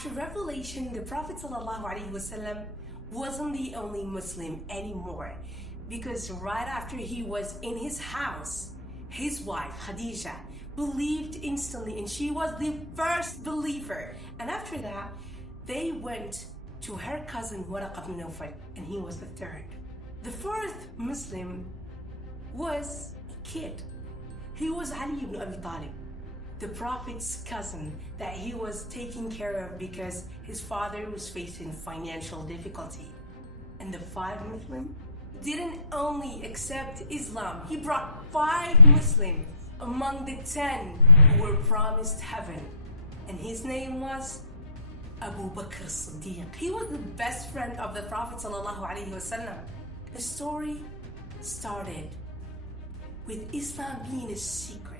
After revelation, the Prophet ﷺ wasn't the only Muslim anymore, because right after he was in his house, his wife Khadija believed instantly, and she was the first believer. And after that, they went to her cousin Waraq ibn Nawfal, and he was the third. The fourth Muslim was a kid. He was Ali ibn Abi Talib, the Prophet's cousin that he was taking care of because his father was facing financial difficulty. And the five Muslims didn't only accept Islam, he brought 5 Muslims among the 10 who were promised heaven. And his name was Abu Bakr as-Siddiq. He was the best friend of the Prophet ﷺ. The story started with Islam being a secret.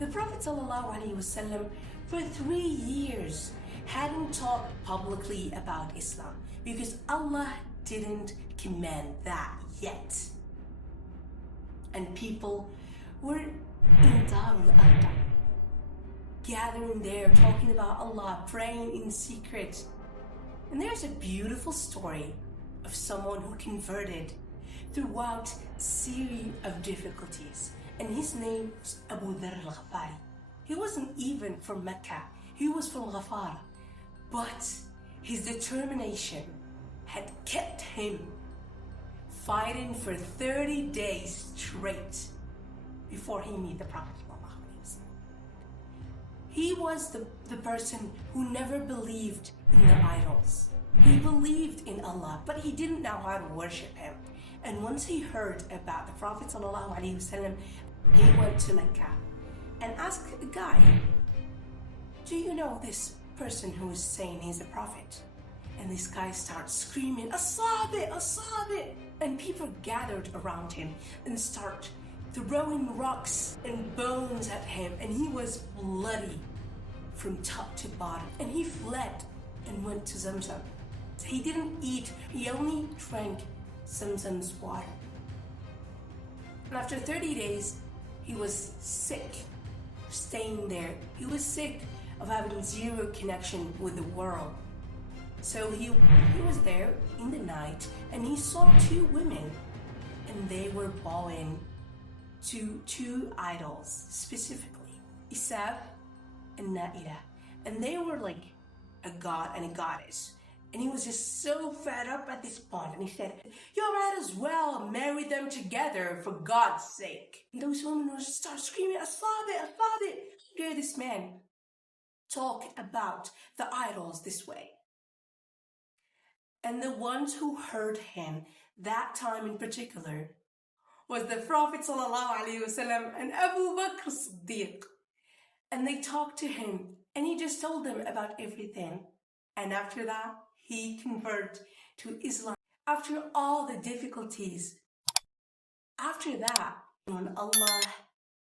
The Prophet ﷺ for 3 years hadn't talked publicly about Islam because Allah didn't command that yet. And people were in Darul Arqam, gathering there, talking about Allah, praying in secret. And there's a beautiful story of someone who converted throughout a series of difficulties. And his name was Abu Dharr al-Ghafari. He wasn't even from Mecca, he was from Ghafar. But his determination had kept him fighting for 30 days straight before he met the Prophet. He was the person who never believed in the idols. He believed in Allah, but he didn't know how to worship him. And once he heard about the Prophet ﷺ, he went to Mecca and asked a guy, "Do you know this person who is saying he's a prophet?" And this guy starts screaming, "Asabit, Asabit!" And people gathered around him and start throwing rocks and bones at him, and he was bloody from top to bottom. And he fled and went to Zamzam. He didn't eat, he only drank Zamzam's water. And after 30 days, he was sick of staying there. He was sick of having zero connection with the world. So he was there in the night, and he saw 2 women, and they were bowing to 2 idols, specifically Isab and Na'ila. And they were like a god and a goddess. And he was just so fed up at this point, and he said, "You might as well marry them together for God's sake." And those women would start screaming, "Asabit, Asabit!" Hear this man talk about the idols this way. And the ones who heard him that time in particular was the Prophet ﷺ and Abu Bakr as-Siddiq. And they talked to him, and he just told them about everything. And after that, he converted to Islam. After all the difficulties, after that, when Allah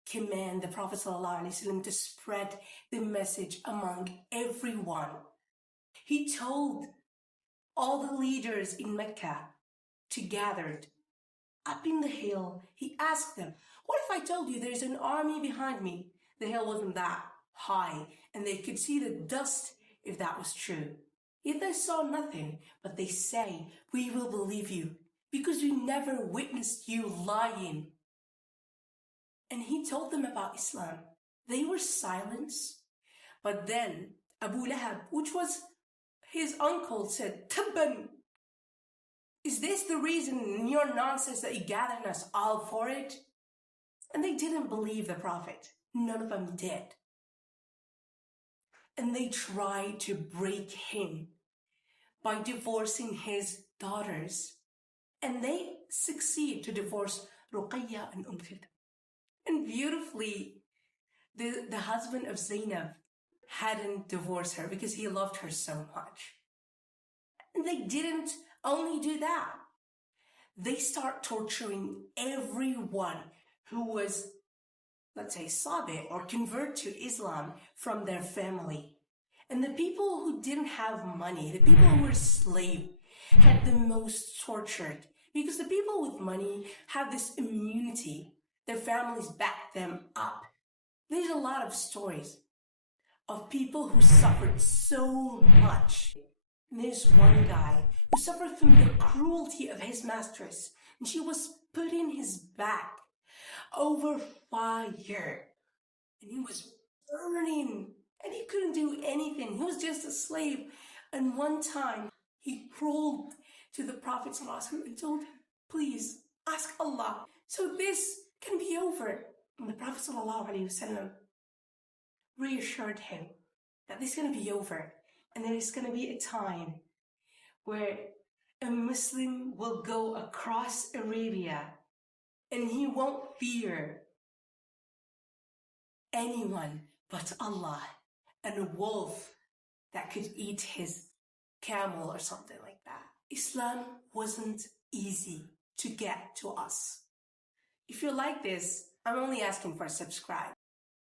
commanded the Prophet ﷺ to spread the message among everyone, he told all the leaders in Mecca to gather up in the hill. He asked them, "What if I told you there's an army behind me?" The hill wasn't that high, and they could see the dust if that was true. Yet they saw nothing, but they say, "We will believe you because we never witnessed you lying." And he told them about Islam. They were silenced. But then Abu Lahab, which was his uncle, said, "Tabban, is this the reason in your nonsense that you gathered us all for it?" And they didn't believe the Prophet. None of them did. And they tried to break him by divorcing his daughters. And they succeed to divorce Ruqayya and Kulthum. And beautifully, the husband of Zainab hadn't divorced her because he loved her so much. And they didn't only do that. They start torturing everyone who was, let's say, Sabit or convert to Islam from their family. And the people who didn't have money, the people who were slaves, had the most tortured, because the people with money have this immunity. Their families back them up. There's a lot of stories. of people who suffered so much. And there's one guy who suffered from the cruelty of his mistress, and she was put in his back over fire, and he was burning, and he couldn't do anything. He was just a slave. And one time, he crawled to the Prophet ﷺ and told him, please, ask Allah, so this can be over. And the Prophet ﷺ reassured him that this is going to be over, and there is going to be a time where a Muslim will go across Arabia and he won't fear anyone but Allah and a wolf that could eat his camel or something like that. Islam wasn't easy to get to us. If you like this, I'm only asking for a subscribe.